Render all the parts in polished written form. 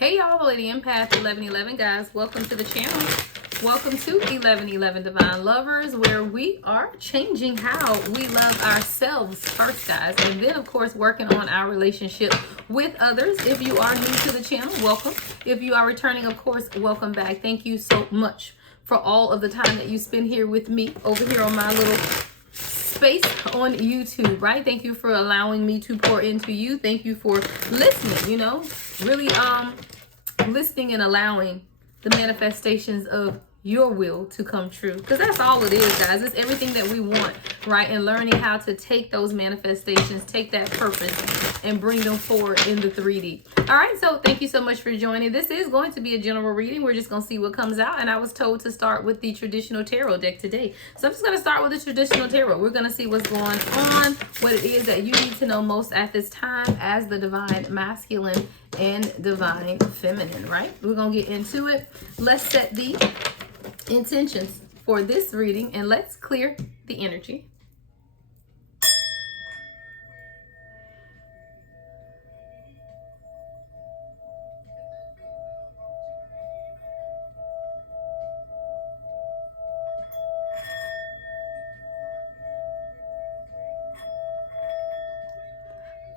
Hey y'all, Lady Empath 1111 guys, welcome to the channel. Welcome to 1111 Divine Lovers, where we are changing how we love ourselves first, guys, and then of course working on our relationship with others. If you are new to the channel, welcome. If you are returning, of course, welcome back. Thank you so much for all of the time that you spend here with me over here on my little space on YouTube, right? Thank you for allowing me to pour into you. Thank you for listening, really listening and allowing the manifestations of your will to come true, because that's all it is, guys. It's everything that we want, right? And learning how to take those manifestations, take that purpose and bring them forward in the 3D. All right, so thank you so much for joining. This is going to be a general reading. We're just going to see what comes out, and I was told to start with the traditional tarot deck today, so I'm just going to start with the traditional tarot. We're going to see what's going on, what it is that you need to know most at this time as the divine masculine and divine feminine, right? We're going to get into it. Let's set the intentions for this reading and let's clear the energy.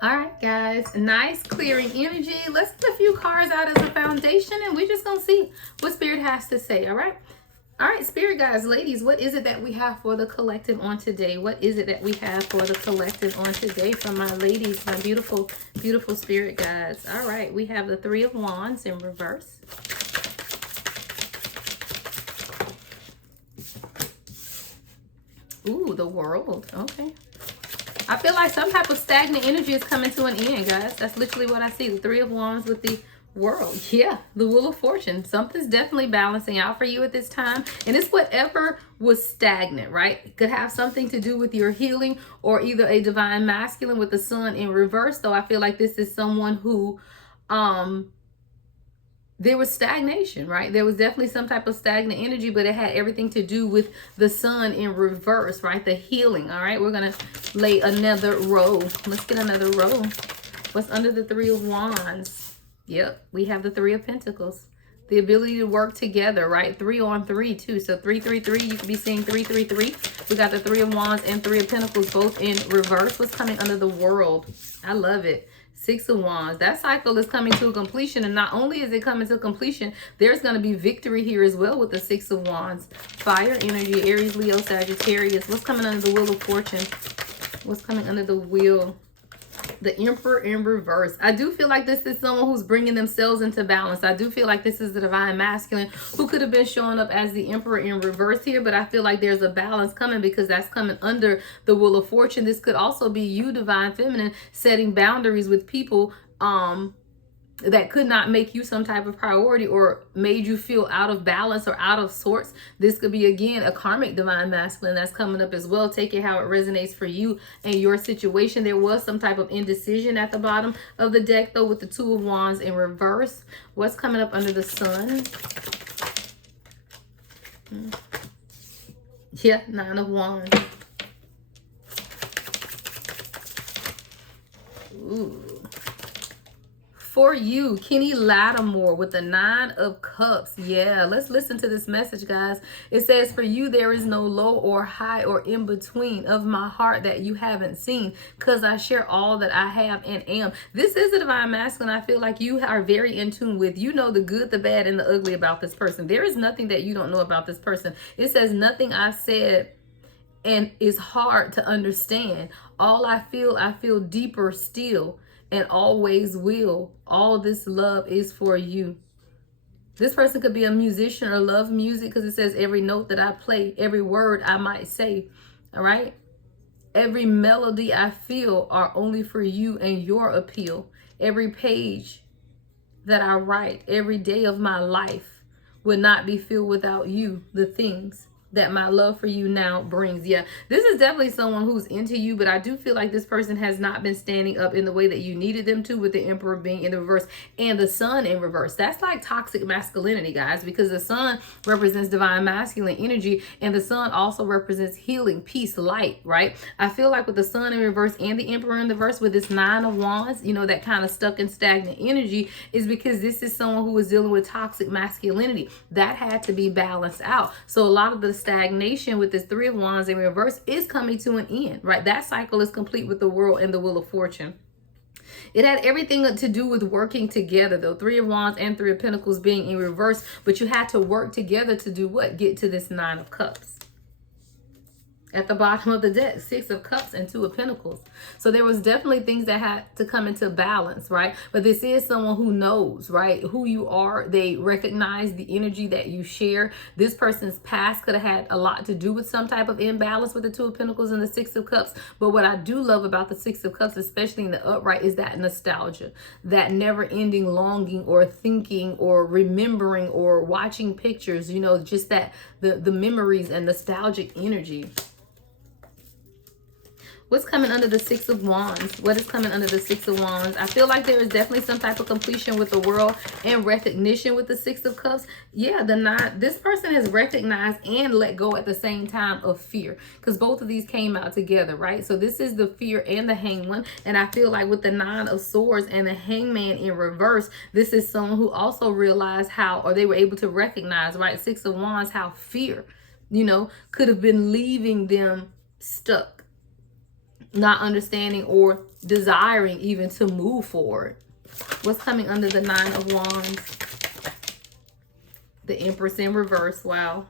All right, guys, nice clearing energy. Let's get a few cards out as a foundation and we're just gonna see what Spirit has to say. All right, Spirit guys, ladies, what is it that we have for the collective on today? What is it that we have for the collective on today from my ladies, my beautiful, beautiful Spirit guys? All right, we have the Three of Wands in reverse. Ooh, the World. Okay. I feel like some type of stagnant energy is coming to an end, guys. That's literally what I see. The Three of Wands with the World. Yeah, the Wheel of Fortune. Something's definitely balancing out for you at this time. And it's whatever was stagnant, right? It could have something to do with your healing or either a divine masculine with the Sun in reverse. So I feel like this is someone who there was stagnation, right? There was definitely some type of stagnant energy, but it had everything to do with the Sun in reverse, right? The healing. All right, we're going to lay another row. Let's get another row. What's under the Three of Wands? Yep, we have the Three of Pentacles. The ability to work together, right? 3 on 3 too. So 3, 3, 3. You could be seeing 3, 3, 3. We got the Three of Wands and Three of Pentacles both in reverse. What's coming under the World? I love it. Six of Wands. That cycle is coming to a completion, and not only is it coming to completion, there's going to be victory here as well with the Six of Wands. Fire energy, Aries, Leo, Sagittarius. What's coming under the Wheel of Fortune? What's coming under the Wheel? The Emperor in reverse. I do feel like this is someone who's bringing themselves into balance. I do feel like this is the divine masculine who could have been showing up as the Emperor in reverse here, but I feel like there's a balance coming because that's coming under the Wheel of Fortune. This could also be you, divine feminine, setting boundaries with people that could not make you some type of priority or made you feel out of balance or out of sorts. This could be, again, a karmic divine masculine that's coming up as well. Take it how it resonates for you and your situation. There was some type of indecision at the bottom of the deck, though, with the Two of Wands in reverse. What's coming up under the Sun? Yeah, Nine of Wands. Ooh. For you, Kenny Lattimore with the Nine of Cups. Yeah, let's listen to this message, guys. It says, for you, there is no low or high or in between of my heart that you haven't seen, because I share all that I have and am. This is the divine masculine I feel like you are very in tune with. You know the good, the bad, and the ugly about this person. There is nothing that you don't know about this person. It says, nothing I said and is hard to understand. All I feel deeper still, and always will. All this love is for you. This person could be a musician or love music, because it says every note that I play, every word I might say, all right? Every melody I feel are only for you and your appeal. Every page that I write, every day of my life would not be filled without you, the things that my love for you now brings. Yeah, this is definitely someone who's into you, but I do feel like this person has not been standing up in the way that you needed them to, with the Emperor being in the reverse and the Sun in reverse. That's like toxic masculinity, guys, because the Sun represents divine masculine energy, and the Sun also represents healing, peace, light, right? I feel like with the Sun in reverse and the Emperor in the reverse, with this Nine of Wands, you know, that kind of stuck and stagnant energy, is because this is someone who is dealing with toxic masculinity. That had to be balanced out. So a lot of the stagnation with this Three of Wands in reverse is coming to an end, right? That cycle is complete with the World and the Wheel of Fortune. It had everything to do with working together, though. Three of Wands and Three of Pentacles being in reverse, but you had to work together to do what? Get to this Nine of Cups. At the bottom of the deck, Six of Cups and Two of Pentacles. So there was definitely things that had to come into balance, right? But this is someone who knows, right, who you are. They recognize the energy that you share. This person's past could have had a lot to do with some type of imbalance with the Two of Pentacles and the Six of Cups. But what I do love about the Six of Cups, especially in the upright, is that nostalgia, that never-ending longing or thinking or remembering or watching pictures, you know, just that the memories and nostalgic energy. What's coming under the Six of Wands? What is coming under the Six of Wands? I feel like there is definitely some type of completion with the World and recognition with the Six of Cups. Yeah, this person has recognized and let go at the same time of fear, because both of these came out together, right? So this is the fear and the Hangman. And I feel like with the Nine of Swords and the Hangman in reverse, this is someone who also realized how, or they were able to recognize, right? Six of Wands, how fear, you know, could have been leaving them stuck, not understanding or desiring even to move forward. What's coming under the Nine of Wands? The Empress in reverse. Wow.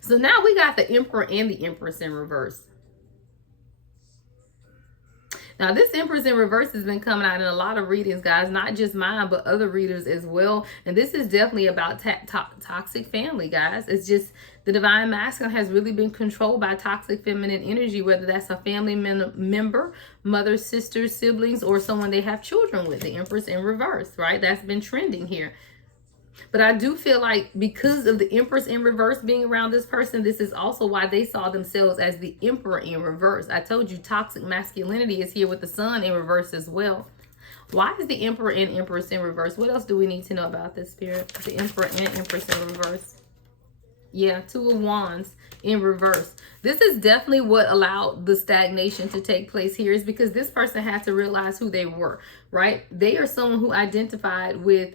So now we got the Emperor and the Empress in reverse. Now, this Empress in reverse has been coming out in a lot of readings, guys, not just mine, but other readers as well. And this is definitely about toxic family, guys. It's just the divine masculine has really been controlled by toxic feminine energy, whether that's a family member, mother, sister, siblings, or someone they have children with. The Empress in reverse, right? That's been trending here. But I do feel like because of the Empress in reverse being around this person, this is also why they saw themselves as the Emperor in reverse. I told you toxic masculinity is here with the Sun in reverse as well. Why is the Emperor and Empress in reverse? What else do we need to know about this, Spirit? The Emperor and Empress in reverse. Yeah, Two of Wands in reverse. This is definitely what allowed the stagnation to take place here, is because this person had to realize who they were, right? They are someone who identified with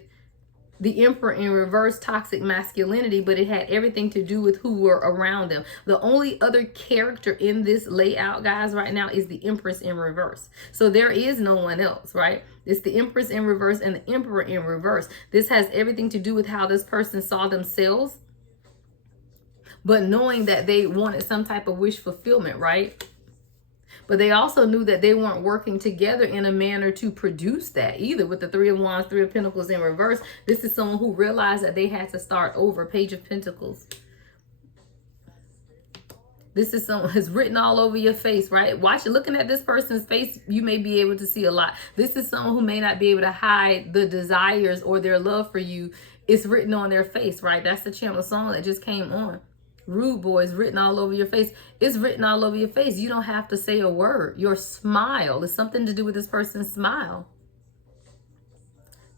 the Emperor in reverse, toxic masculinity, but it had everything to do with who were around them. The only other character in this layout, guys, right now is the Empress in reverse. So there is no one else, right? It's the Empress in reverse and the Emperor in reverse. This has everything to do with how this person saw themselves, but knowing that they wanted some type of wish fulfillment, right? But they also knew that they weren't working together in a manner to produce that either. With the Three of Wands, Three of Pentacles in reverse, this is someone who realized that they had to start over. Page of Pentacles. This is someone who's written all over your face, right? Looking at this person's face, you may be able to see a lot. This is someone who may not be able to hide the desires or their love for you. It's written on their face, right? That's the channel song that just came on. Rude boy is written all over your face. It's written all over your face. You don't have to say a word. Your smile is something to do with this person's smile.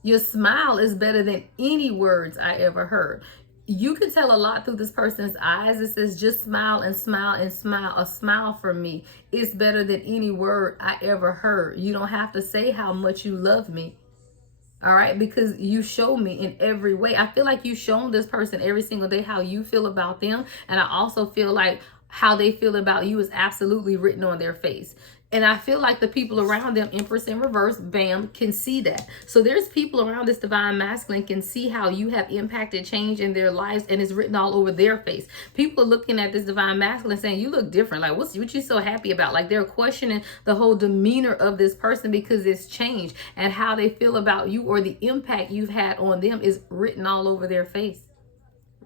Your smile is better than any words I ever heard. You can tell a lot through this person's eyes. It says, just smile and smile and smile. A smile from me is better than any word I ever heard. You don't have to say how much you love me. All right, because you show me in every way. I feel like you shown this person every single day how you feel about them. And I also feel like how they feel about you is absolutely written on their face. And I feel like the people around them, Empress in reverse, bam, can see that. So there's people around this divine masculine can see how you have impacted change in their lives, and it's written all over their face. People are looking at this divine masculine saying, you look different. Like, what you so happy about? Like, they're questioning the whole demeanor of this person because it's changed, and how they feel about you or the impact you've had on them is written all over their face.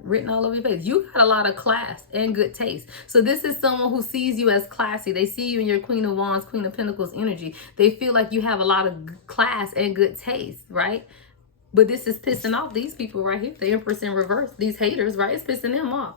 Written all over your face. You got a lot of class and good taste. So this is someone who sees you as classy. They see you in your Queen of Wands, Queen of Pentacles energy. They feel like you have a lot of class and good taste, right? But this is pissing off these people right here. The Empress in reverse. These haters, right? It's pissing them off.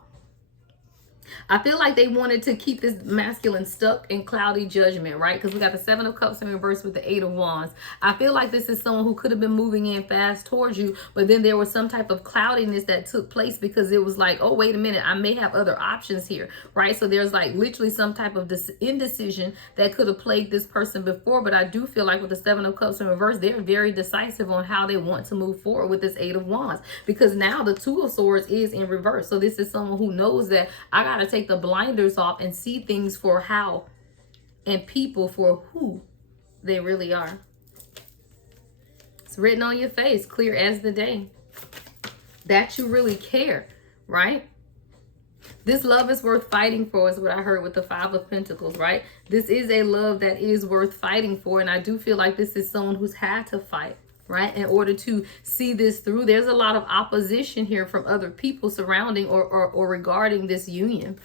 I feel like they wanted to keep this masculine stuck in cloudy judgment, right? Because we got the 7 of Cups in reverse with the 8 of Wands. I feel like this is someone who could have been moving in fast towards you, but then there was some type of cloudiness that took place because it was like, oh, wait a minute, I may have other options here, right? So there's like literally some type of indecision that could have plagued this person before, but I do feel like with the 7 of Cups in reverse, they're very decisive on how they want to move forward with this 8 of Wands, because now the 2 of Swords is in reverse. So this is someone who knows that I got to take the blinders off and see things for how and people for who they really are. It's written on your face, clear as the day, that you really care, right? This love is worth fighting for is what I heard with the 5 of Pentacles, right? This is a love that is worth fighting for. And I do feel like this is someone who's had to fight, right, in order to see this through. There's a lot of opposition here from other people surrounding or regarding this union.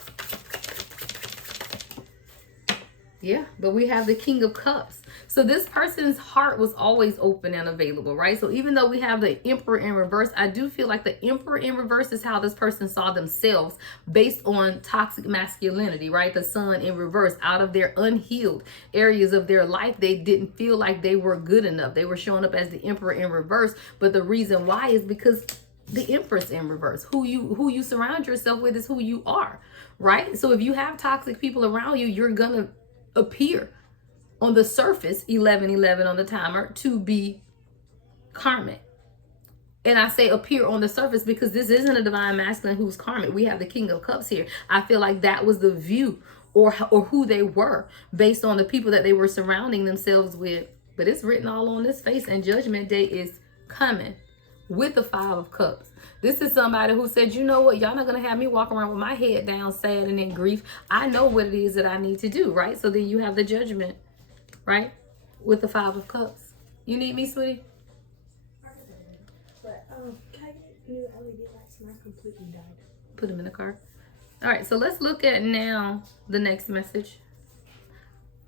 Yeah, but we have the King of Cups. So this person's heart was always open and available, right? So even though we have the Emperor in reverse, I do feel like the Emperor in reverse is how this person saw themselves based on toxic masculinity, right? The Sun in reverse, out of their unhealed areas of their life, they didn't feel like they were good enough. They were showing up as the Emperor in reverse. But the reason why is because the Empress in reverse. Who you surround yourself with is who you are, right? So if you have toxic people around you, you're gonna appear on the surface, 1111 on the timer, to be karmic. And I say appear on the surface because this isn't a divine masculine who's karmic. We have the King of Cups here. I feel like that was the view or who they were based on the people that they were surrounding themselves with. But it's written all on this face, and Judgment Day is coming with the 5 of Cups. This is somebody who said, you know what, y'all not going to have me walk around with my head down, sad and in grief. I know what it is that I need to do, right? So then you have the Judgment, right, with the 5 of Cups. You need me, sweetie? But, can I get new LED lights? Mine completely died. Put them in the car. All right, so let's look at now the next message.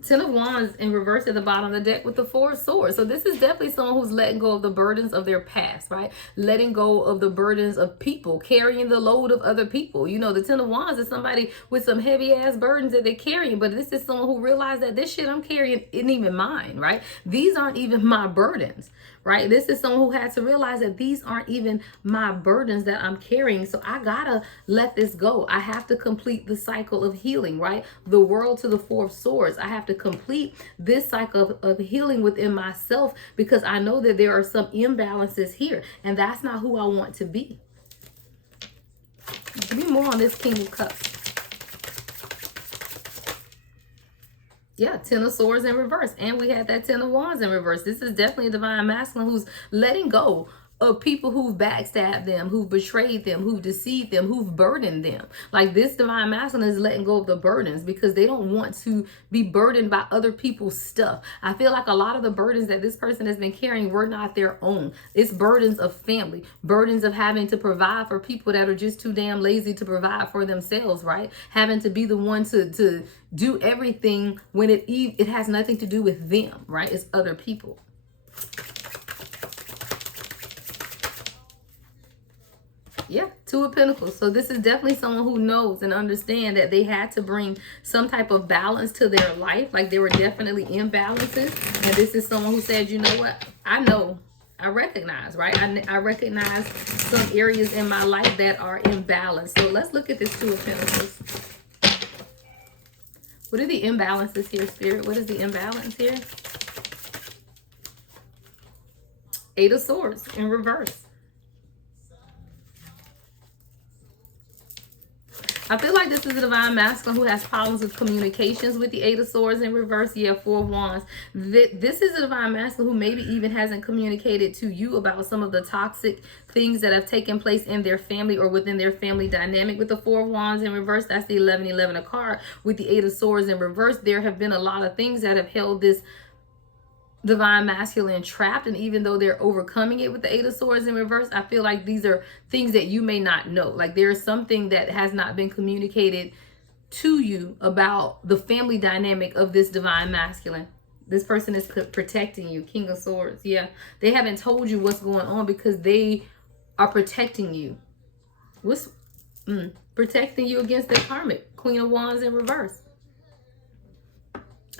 10 of Wands in reverse at the bottom of the deck with the 4 of Swords. So this is definitely someone who's letting go of the burdens of their past, right? Letting go of the burdens of people, carrying the load of other people. You know, the 10 of Wands is somebody with some heavy ass burdens that they're carrying, but this is someone who realized that this shit I'm carrying isn't even mine, right? These aren't even my burdens, right? This is someone who had to realize that these aren't even my burdens that I'm carrying. So I gotta let this go. I have to complete the cycle of healing, right? The World to the 4 of Swords. I have to complete this cycle of healing within myself because I know that there are some imbalances here, and that's not who I want to be. Give me more on this King of Cups. Yeah, 10 of Swords in reverse. And we had that 10 of Wands in reverse. This is definitely a divine masculine who's letting go of people who've backstabbed them, who've betrayed them, who've deceived them, who've burdened them. Like this divine masculine is letting go of the burdens because they don't want to be burdened by other people's stuff. I feel like a lot of the burdens that this person has been carrying were not their own. It's burdens of family, burdens of having to provide for people that are just too damn lazy to provide for themselves, right? Having to be the one to do everything when it has nothing to do with them, right? It's other people. Yeah, 2 of Pentacles. So this is definitely someone who knows and understands that they had to bring some type of balance to their life. Like there were definitely imbalances. And this is someone who said, you know what? I know, I recognize, right? I recognize some areas in my life that are imbalanced. So let's look at this 2 of Pentacles. What are the imbalances here, Spirit? What is the imbalance here? 8 of Swords in reverse. I feel like this is a divine masculine who has problems with communications with the 8 of Swords in reverse. Yeah, 4 of Wands. This is a divine masculine who maybe even hasn't communicated to you about some of the toxic things that have taken place in their family or within their family dynamic. With the 4 of Wands in reverse, that's the 1111 card. With the 8 of Swords in reverse, there have been a lot of things that have held this divine masculine trapped, and even though they're overcoming it with the 8 of Swords in reverse, I feel like these are things that you may not know. Like there is something that has not been communicated to you about the family dynamic of this divine masculine. This person is protecting you. King of Swords. Yeah, they haven't told you what's going on because they are protecting you. What's protecting you against the karmic. Queen of Wands in reverse.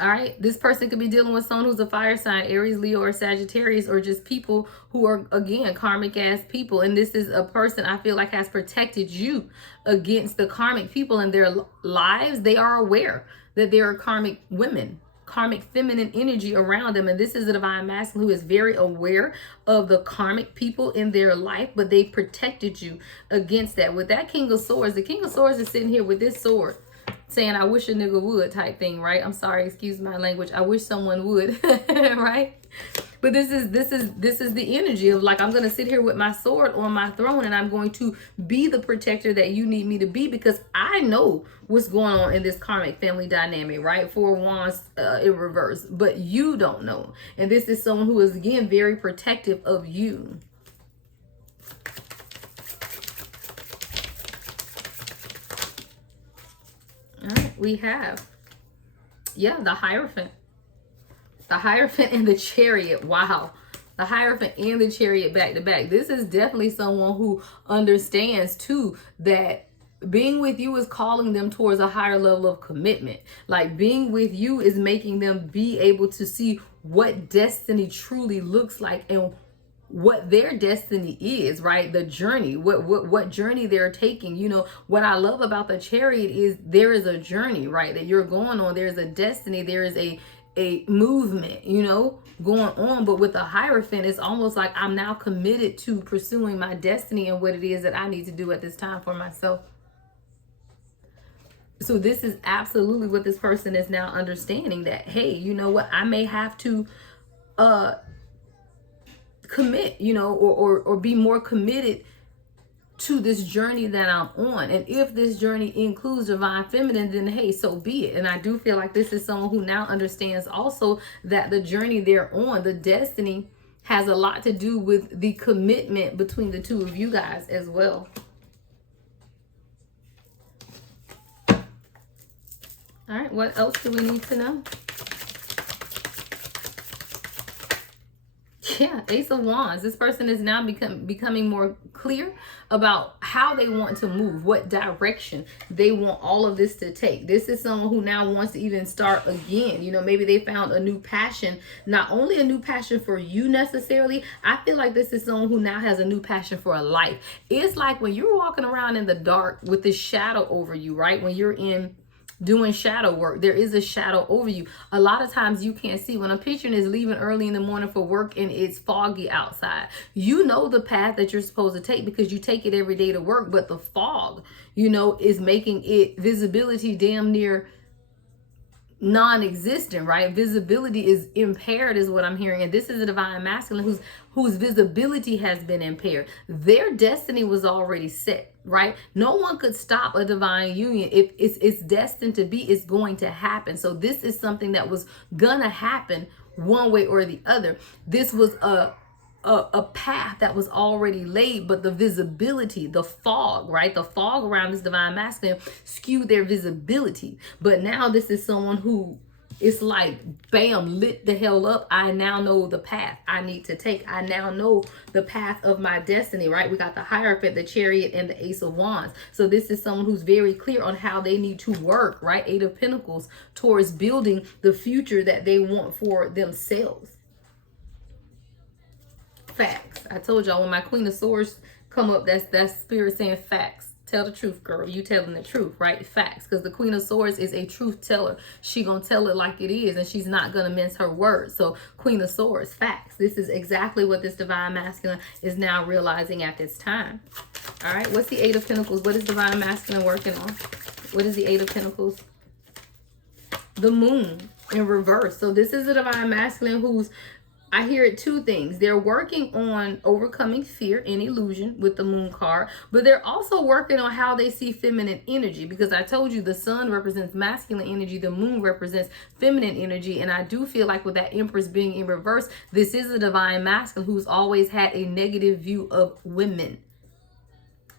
All right, this person could be dealing with someone who's a fire sign, Aries, Leo, or Sagittarius, or just people who are, again, karmic ass people. And this is a person I feel like has protected you against the karmic people in their lives. They are aware that there are karmic women, karmic feminine energy around them. And this is a divine masculine who is very aware of the karmic people in their life, but they protected you against that. With that King of Swords, the King of Swords is sitting here with this sword, saying, I wish a nigga would type thing, right? I'm sorry, excuse my language. I wish someone would, right? But this is the energy of like, I'm going to sit here with my sword on my throne and I'm going to be the protector that you need me to be, because I know what's going on in this karmic family dynamic, right? Four Wands in reverse, but you don't know. And this is someone who is, again, very protective of you. All right, we have, the Hierophant. The Hierophant and the Chariot. Wow. The Hierophant and the Chariot back to back. This is definitely someone who understands, too, that being with you is calling them towards a higher level of commitment. Like, being with you is making them be able to see what destiny truly looks like and what their destiny is, right? The journey, what journey they're taking. You know, what I love about the Chariot is there is a journey, right, that you're going on. There's a destiny. There is a movement, you know, going on. But with the Hierophant, it's almost like I'm now committed to pursuing my destiny and what it is that I need to do at this time for myself. So this is absolutely what this person is now understanding, that, hey, you know what, I may have to commit, you know, or be more committed to this journey that I'm on. And if this journey includes divine feminine, then hey, so be it. And I do feel like this is someone who now understands also that the journey they're on, the destiny, has a lot to do with the commitment between the two of you guys as well. All right, what else do we need to know? Yeah, Ace of Wands. This person is now becoming more clear about how they want to move, what direction they want all of this to take. This is someone who now wants to even start again. You know, maybe they found a new passion, not only a new passion for you necessarily. I feel like this is someone who now has a new passion for a life. It's like when you're walking around in the dark with this shadow over you, right? When you're doing shadow work, there is a shadow over you. A lot of times you can't see. When a patient is leaving early in the morning for work and it's foggy outside, you know the path that you're supposed to take because you take it every day to work, but the fog, you know, is making it visibility damn near non-existent, right? Visibility is impaired is what I'm hearing. And this is a divine masculine whose visibility has been impaired. Their destiny was already set, right? No one could stop a divine union. If it's destined to be, it's going to happen. So this is something that was gonna happen one way or the other. This was a path that was already laid, but the visibility, the fog, right? The fog around this divine masculine skewed their visibility. But now this is someone who, it's like, bam, lit the hell up. I now know the path I need to take. I now know the path of my destiny, right? We got the Hierophant, the Chariot, and the Ace of Wands. So this is someone who's very clear on how they need to work, right? Eight of Pentacles, towards building the future that they want for themselves. Facts. I told y'all when my Queen of Swords come up, that's spirit saying facts. Tell the truth, girl. You telling the truth, right? Facts. Because the Queen of Swords is a truth teller. She gonna tell it like it is, and she's not gonna mince her words. So Queen of Swords, facts. This is exactly what this divine masculine is now realizing at this time. All right, what's the Eight of Pentacles? What is divine masculine working on? What is the Eight of Pentacles? The Moon in reverse. So this is a divine masculine who's, I hear it, two things. They're working on overcoming fear and illusion with the Moon card, but they're also working on how they see feminine energy, because I told you the sun represents masculine energy, the moon represents feminine energy. And I do feel like with that Empress being in reverse, this is a divine masculine who's always had a negative view of women.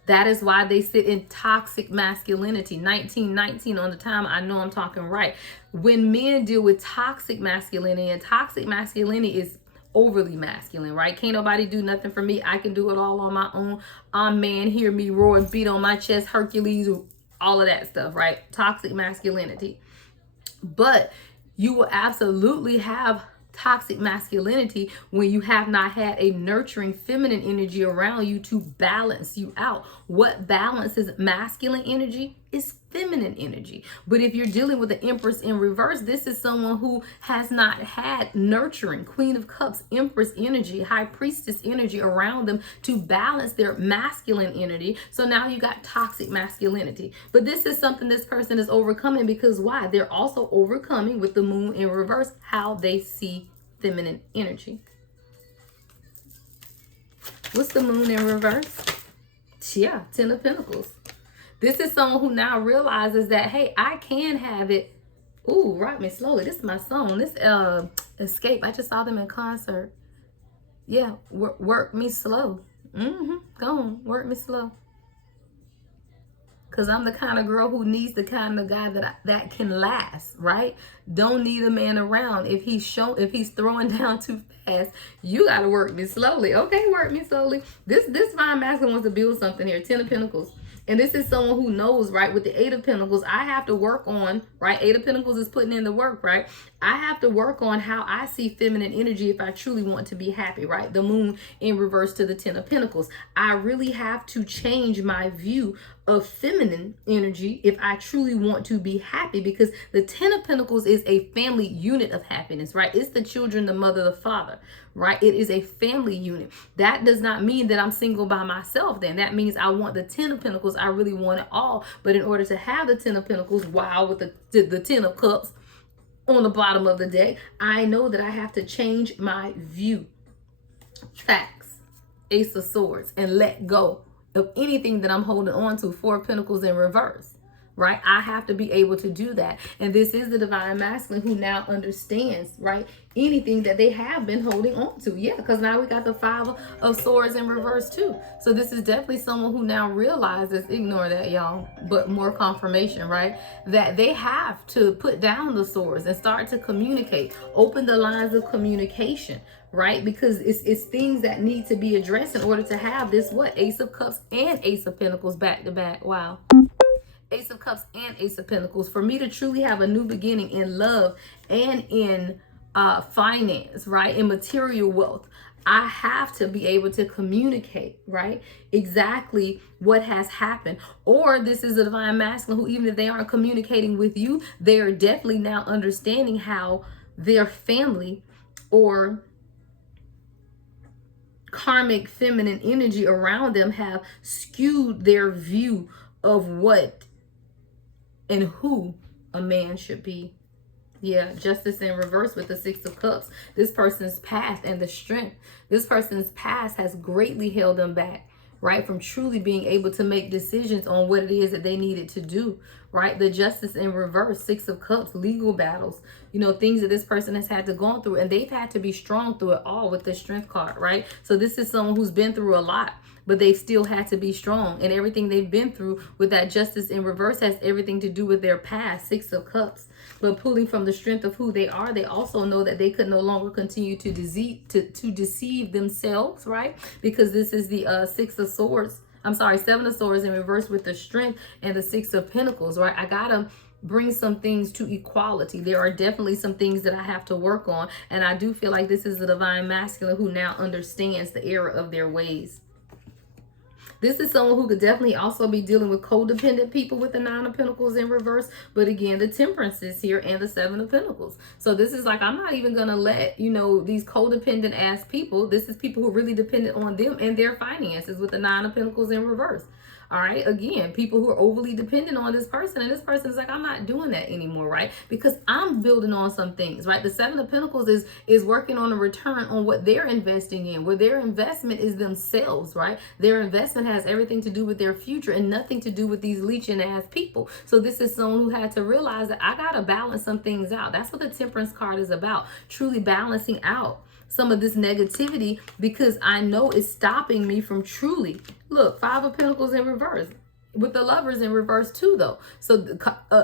That is why they sit in toxic masculinity. 1919 on the time. I know I'm talking right. When men deal with toxic masculinity, and toxic masculinity is overly masculine, right? Can't nobody do nothing for me. I can do it all on my own. I'm man, hear me roar and beat on my chest, Hercules, all of that stuff, right? Toxic masculinity. But you will absolutely have toxic masculinity when you have not had a nurturing feminine energy around you to balance you out. What balances masculine energy is feminine energy. But if you're dealing with the Empress in reverse, this is someone who has not had nurturing Queen of Cups, Empress energy, High Priestess energy around them to balance their masculine energy. So now you got toxic masculinity. But this is something this person is overcoming, because why? They're also overcoming with the Moon in reverse how they see feminine energy. What's the Moon in reverse? Yeah, 10 of Pentacles. This is someone who now realizes that, hey, I can have it. Ooh, rock me slowly. This is my song. This Escape. I just saw them in concert. Yeah, work me slow. Go on, work me slow. Because I'm the kind of girl who needs the kind of guy that can last, right? Don't need a man around. If he's throwing down too fast, you got to work me slowly. Okay, work me slowly. This fine masculine wants to build something here. 10 of Pentacles. And this is someone who knows, right, with the 8 of Pentacles, I have to work on, right? 8 of Pentacles is putting in the work, right? I have to work on how I see feminine energy if I truly want to be happy, right? The Moon in reverse to the 10 of Pentacles. I really have to change my view of feminine energy if I truly want to be happy, because the 10 of Pentacles is a family unit of happiness, right? It's the children, the mother, the father, right? It is a family unit. That does not mean that I'm single by myself then. That means I want the 10 of Pentacles. I really want it all. But in order to have the 10 of Pentacles, wow, with the 10 of Cups on the bottom of the deck, I know that I have to change my view. Facts. Ace of Swords, and let go of anything that I'm holding on to. 4 of Pentacles in reverse, right? I have to be able to do that. And this is the divine masculine who now understands, right, anything that they have been holding on to. Yeah, because now we got the 5 of Swords in reverse too. So this is definitely someone who now realizes, ignore that, y'all, but more confirmation, right, that they have to put down the swords and start to communicate, open the lines of communication, right? Because it's things that need to be addressed in order to have this, what, Ace of Cups and Ace of Pentacles back to back. Wow. Ace of Cups and Ace of Pentacles. For me to truly have a new beginning in love and in finance, right, in material wealth, I have to be able to communicate, right, exactly what has happened. Or this is a divine masculine who, even if they aren't communicating with you, they are definitely now understanding how their family or karmic feminine energy around them have skewed their view of what and who a man should be. Yeah, Justice in reverse with the 6 of Cups. This person's past and the strength. This person's past has greatly held them back, right, from truly being able to make decisions on what it is that they needed to do, right? The Justice in reverse, 6 of Cups, legal battles, you know, things that this person has had to go through, and they've had to be strong through it all with the Strength card, right? So this is someone who's been through a lot, but they've still had to be strong, and everything they've been through with that Justice in reverse has everything to do with their past, 6 of Cups. But pulling from the strength of who they are, they also know that they could no longer continue to deceive themselves, right? Because this is the 6 of Swords. I'm sorry, 7 of Swords in reverse with the strength and the 6 of Pentacles, right? I gotta bring some things to equality. There are definitely some things that I have to work on, and I do feel like this is the divine masculine who now understands the error of their ways. This is someone who could definitely also be dealing with codependent people with the 9 of Pentacles in reverse. But again, the Temperance is here and the 7 of Pentacles. So this is like, I'm not even going to let, you know, these codependent ass people. This is people who are really dependent on them and their finances with the 9 of Pentacles in reverse. All right. Again, people who are overly dependent on this person, and this person is like, I'm not doing that anymore, right? Because I'm building on some things, right? The 7 of Pentacles is working on a return on what they're investing in, where their investment is themselves, right? Their investment has everything to do with their future and nothing to do with these leeching ass people. So this is someone who had to realize that I got to balance some things out. That's what the Temperance card is about, truly balancing out some of this negativity, because I know it's stopping me from truly, look, 5 of Pentacles in reverse with the Lovers in reverse too, though. So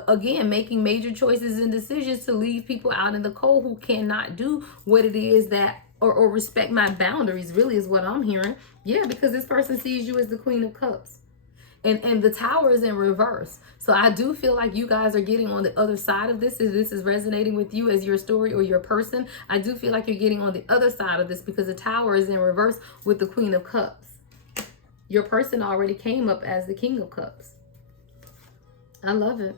again, making major choices and decisions to leave people out in the cold who cannot do what it is that or respect my boundaries, really is what I'm hearing. Yeah, because this person sees you as the Queen of Cups. And the Tower is in reverse. So I do feel like you guys are getting on the other side of this. If this is resonating with you as your story or your person, I do feel like you're getting on the other side of this because the Tower is in reverse with the Queen of Cups. Your person already came up as the King of Cups. I love it.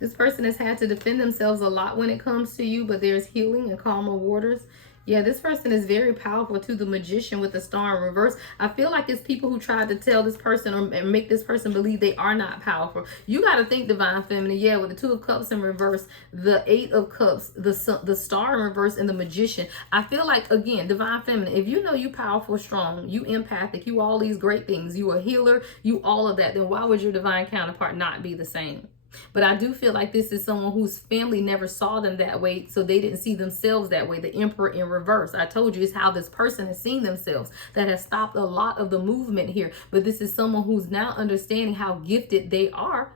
This person has had to defend themselves a lot when it comes to you, but there's healing and calmer waters. Yeah, this person is very powerful too, the Magician with the Star in reverse. I feel like it's people who tried to tell this person or make this person believe they are not powerful. You got to think Divine Feminine. Yeah, with the Two of Cups in reverse, the Eight of Cups, the Star in reverse, and the Magician. I feel like, again, Divine Feminine, if you know you powerful, strong, you empathic, you all these great things, you a healer, you all of that, then why would your divine counterpart not be the same? But I do feel like this is someone whose family never saw them that way, so they didn't see themselves that way. The Emperor in reverse. I told you it's how this person has seen themselves that has stopped a lot of the movement here. But this is someone who's now understanding how gifted they are,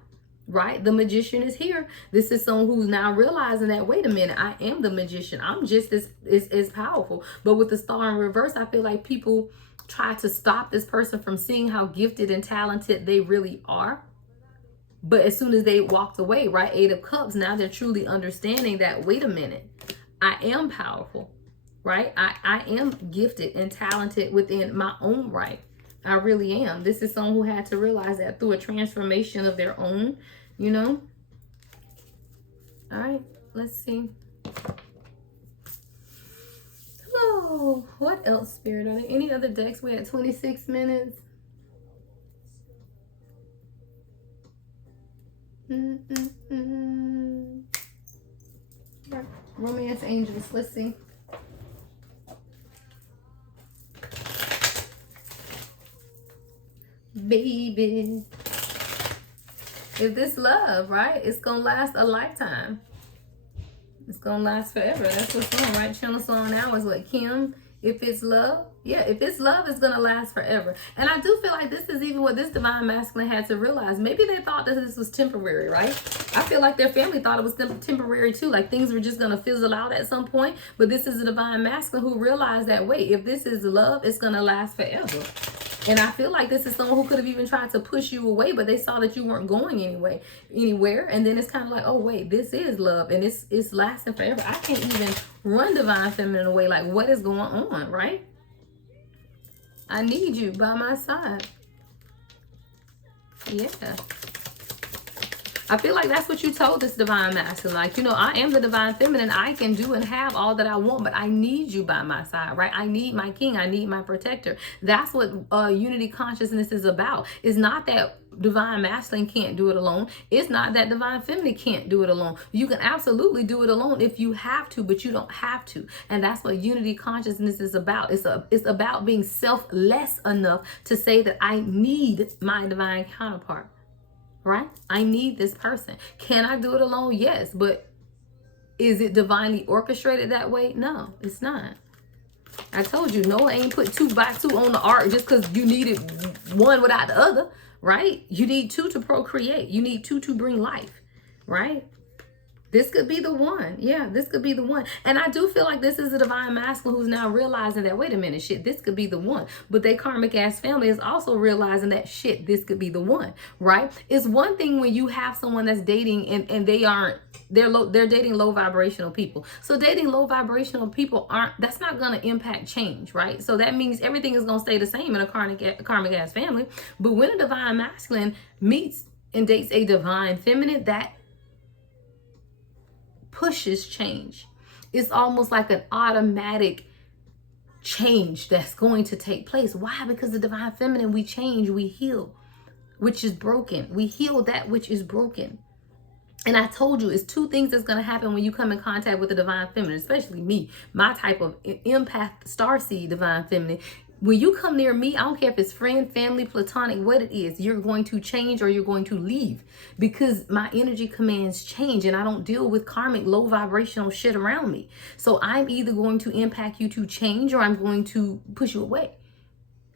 right? The Magician is here. This is someone who's now realizing that, wait a minute, I am the Magician. I'm just as powerful. But with the Star in reverse, I feel like people try to stop this person from seeing how gifted and talented they really are. But as soon as they walked away, right, Eight of Cups, now they're truly understanding that, wait a minute, I am powerful, right? I am gifted and talented within my own right. I really am. This is someone who had to realize that through a transformation of their own, you know. All right, let's see. Oh, what else, Spirit? Are there any other decks? We had 26 minutes. Romance angels, let's see. Baby, if this love, right, it's gonna last a lifetime. It's gonna last forever. That's what's on, right? Channel song now is what, Kim? If it's love, yeah, if it's love, it's gonna last forever. And I do feel like this is even what this Divine Masculine had to realize. Maybe they thought that this was temporary, right? I feel like their family thought it was temporary too, like things were just gonna fizzle out at some point. But this is a Divine Masculine who realized that, wait, if this is love, it's gonna last forever. And I feel like this is someone who could have even tried to push you away, but they saw that you weren't going anywhere. And then it's kind of like, oh, wait, this is love. And it's lasting forever. I can't even run Divine Feminine away. Like, what is going on, right? I need you by my side. Yeah. I feel like that's what you told this Divine Masculine. Like, you know, I am the Divine Feminine. I can do and have all that I want, but I need you by my side, right? I need my king. I need my protector. That's what unity consciousness is about. It's not that Divine Masculine can't do it alone. It's not that Divine Feminine can't do it alone. You can absolutely do it alone if you have to, but you don't have to. And that's what unity consciousness is about. It's about being selfless enough to say that I need my divine counterpart. Right? I need this person. Can I do it alone? Yes. But is it divinely orchestrated that way? No, it's not. I told you, Noah ain't put 2 by 2 on the ark just because you needed one without the other. Right? You need 2 to procreate. You need 2 to bring life. Right? This could be the one. Yeah, this could be the one. And I do feel like this is a Divine Masculine who's now realizing that, wait a minute, shit, this could be the one. But their karmic ass family is also realizing that, shit, this could be the one, right? It's one thing when you have someone that's dating and they're dating low vibrational people. So dating low vibrational people that's not going to impact change, right? So that means everything is going to stay the same in a karmic ass family. But when a Divine Masculine meets and dates a Divine Feminine, that pushes change. It's almost like an automatic change that's going to take place. Why? Because the Divine Feminine, we change, we heal, which is broken. We heal that which is broken. And I told you, it's 2 things that's going to happen when you come in contact with the Divine Feminine, especially me, my type of empath, starseed Divine Feminine. When you come near me, I don't care if it's friend, family, platonic, what it is, you're going to change or you're going to leave because my energy commands change and I don't deal with karmic low vibrational shit around me. So I'm either going to impact you to change or I'm going to push you away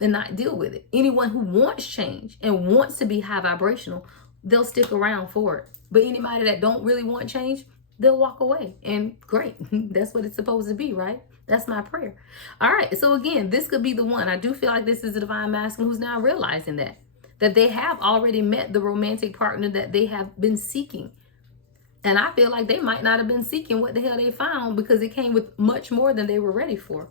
and not deal with it. Anyone who wants change and wants to be high vibrational, they'll stick around for it. But anybody that don't really want change, they'll walk away. And great. That's what it's supposed to be, right? That's my prayer. All right. So again, this could be the one. I do feel like this is a divine masculine who's now realizing that they have already met the romantic partner that they have been seeking. And I feel like they might not have been seeking what the hell they found, because it came with much more than they were ready for.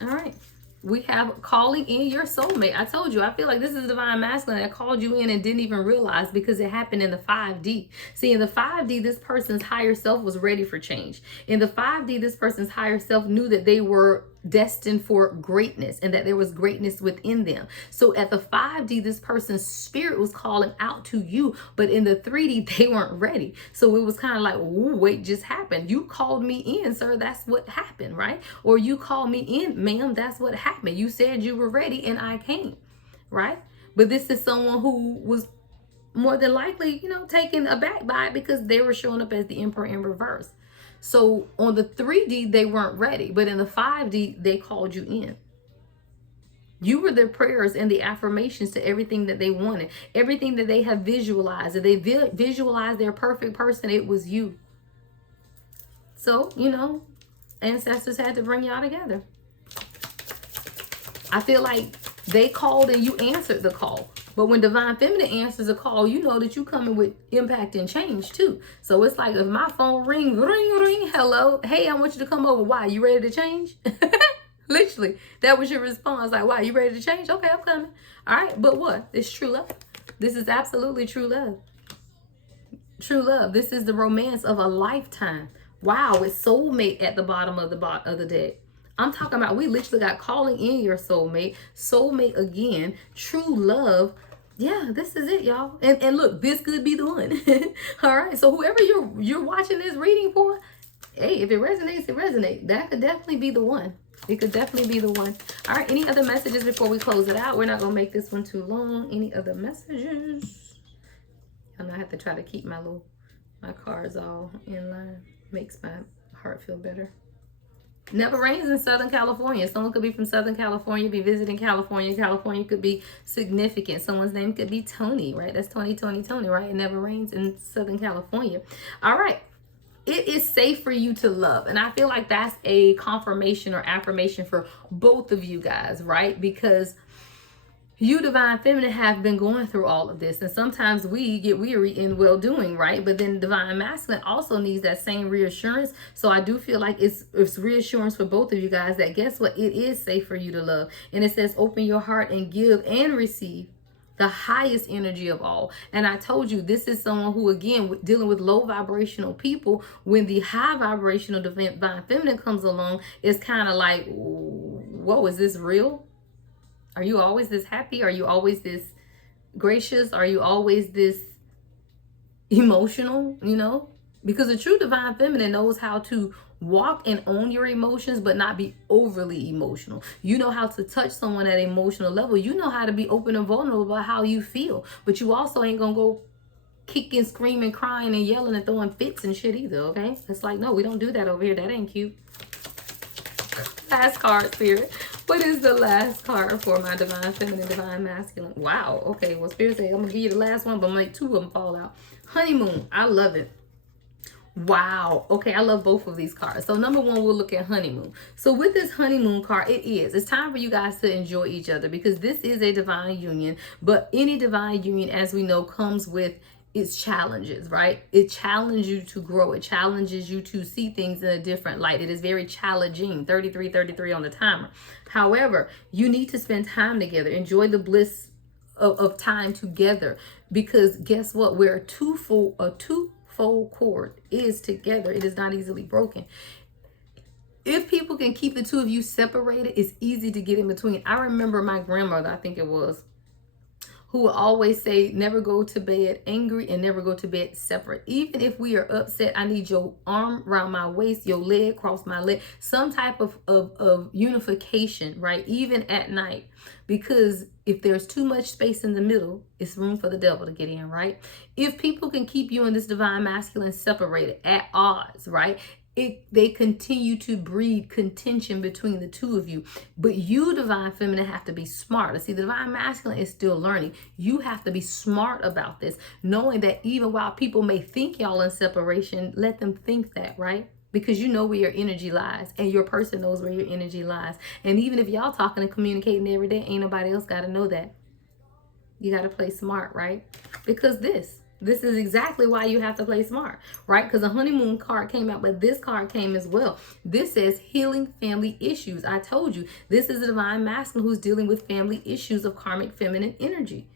All right. We have calling in your soulmate. I told you, I feel like this is divine masculine that called you in and didn't even realize, because it happened in the 5D. See, in the 5D, this person's higher self was ready for change. In the 5D, this person's higher self knew that they were destined for greatness and that there was greatness within them. So at the 5D, this person's spirit was calling out to you, but in the 3D, they weren't ready. So it was kind of like, ooh, wait, just happened. You called me in, sir. That's what happened, right? Or you called me in, ma'am. That's what happened. You said you were ready and I came, right? But this is someone who was more than likely, taken aback by it, because they were showing up as the emperor in reverse. So on the 3D, they weren't ready, but in the 5D, they called you in. You were their prayers and the affirmations to everything that they wanted, everything that they have visualized. If they visualized their perfect person, it was you. So, ancestors had to bring y'all together. I feel like they called and you answered the call. But when divine feminine answers a call, you know that you coming with impact and change too. So it's like, if my phone ring, hello, hey, I want you to come over. Why? You ready to change? Literally, that was your response. Like, why? You ready to change? Okay, I'm coming. All right, but what? It's true love. This is absolutely true love. True love. This is the romance of a lifetime. Wow, it's soulmate at the bottom of the deck. I'm talking about, we literally got calling in your soulmate, soulmate again, true love. Yeah, this is it, y'all. And look, this could be the one. All right. So whoever you're watching this reading for, hey, if it resonates, it resonates. That could definitely be the one. It could definitely be the one. All right. Any other messages before we close it out? We're not going to make this one too long. Any other messages? I'm going to have to try to keep my cards all in line. Makes my heart feel better. Never rains in Southern California. Someone could be from Southern California, be visiting California. California could be significant. Someone's name could be Tony, right? That's Tony, right? It never rains in Southern California. All right. It is safe for you to love. And I feel like that's a confirmation or affirmation for both of you guys, right? Because you, divine feminine, have been going through all of this, and sometimes we get weary in well-doing, right? But then divine masculine also needs that same reassurance. So I do feel like it's reassurance for both of you guys that, guess what? It is safe for you to love. And it says, open your heart and give and receive the highest energy of all. And I told you, this is someone who, again, dealing with low vibrational people, when the high vibrational divine feminine comes along, it's kind of like, whoa, is this real? Are you always this happy? Are you always this gracious? Are you always this emotional? Because a true divine feminine knows how to walk and own your emotions, but not be overly emotional. You know how to touch someone at an emotional level. You know how to be open and vulnerable about how you feel. But you also ain't going to go kicking, screaming, crying, and yelling and throwing fits and shit either, okay? It's like, no, we don't do that over here. That ain't cute. Last card, Spirit. What is the last card for my divine feminine, divine masculine? Wow. Okay. Well, Spirit say I'm going to give you the last one, but I'm going to make two of them fall out. Honeymoon. I love it. Wow. Okay. I love both of these cards. So number one, we'll look at honeymoon. So with this honeymoon card, it's time for you guys to enjoy each other, because this is a divine union. But any divine union, as we know, comes with its challenges, right? It challenges you to grow. It challenges you to see things in a different light. It is very challenging. 33 on the timer. However, you need to spend time together. Enjoy the bliss of time together, because guess what? We're a twofold cord is together. It is not easily broken. If people can keep the two of you separated, it's easy to get in between. I remember my grandmother, I think it was, who will always say, never go to bed angry and never go to bed separate. Even if we are upset, I need your arm around my waist, your leg across my leg, some type of unification, right? Even at night. Because if there's too much space in the middle, it's room for the devil to get in, right? If people can keep you and this divine masculine separated at odds, right? they continue to breed contention between the two of you. But you, divine feminine, have to be smart. See, the divine masculine is still learning. You have to be smart about this, knowing that even while people may think y'all in separation, let them think that, right? Because you know where your energy lies, and your person knows where your energy lies. And even if y'all talking and communicating every day, ain't nobody else got to know that. You got to play smart, right? Because this is exactly why you have to play smart, right? Because the honeymoon card came out, but this card came as well. This says healing family issues. I told you, this is a divine masculine who's dealing with family issues of karmic feminine energy.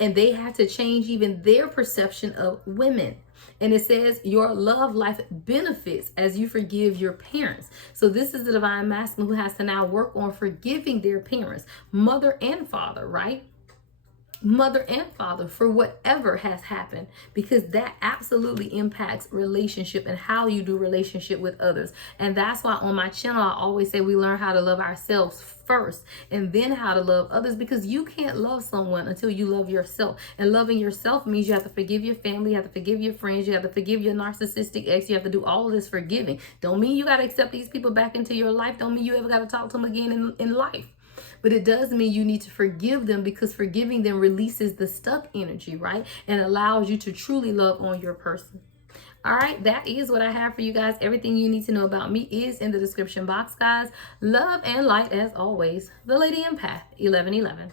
And they have to change even their perception of women. And it says your love life benefits as you forgive your parents. So this is the divine masculine who has to now work on forgiving their parents, mother and father, right? Mother and father, for whatever has happened, because that absolutely impacts relationship and how you do relationship with others. And that's why on my channel I always say we learn how to love ourselves first and then how to love others, because you can't love someone until you love yourself. And loving yourself means you have to forgive your family, you have to forgive your friends, you have to forgive your narcissistic ex, you have to do all of this forgiving. Don't mean you got to accept these people back into your life, don't mean you ever got to talk to them again in life. But it does mean you need to forgive them, because forgiving them releases the stuck energy, right? And allows you to truly love on your person. All right, that is what I have for you guys. Everything you need to know about me is in the description box, guys. Love and light as always. The Lady Empath 1111.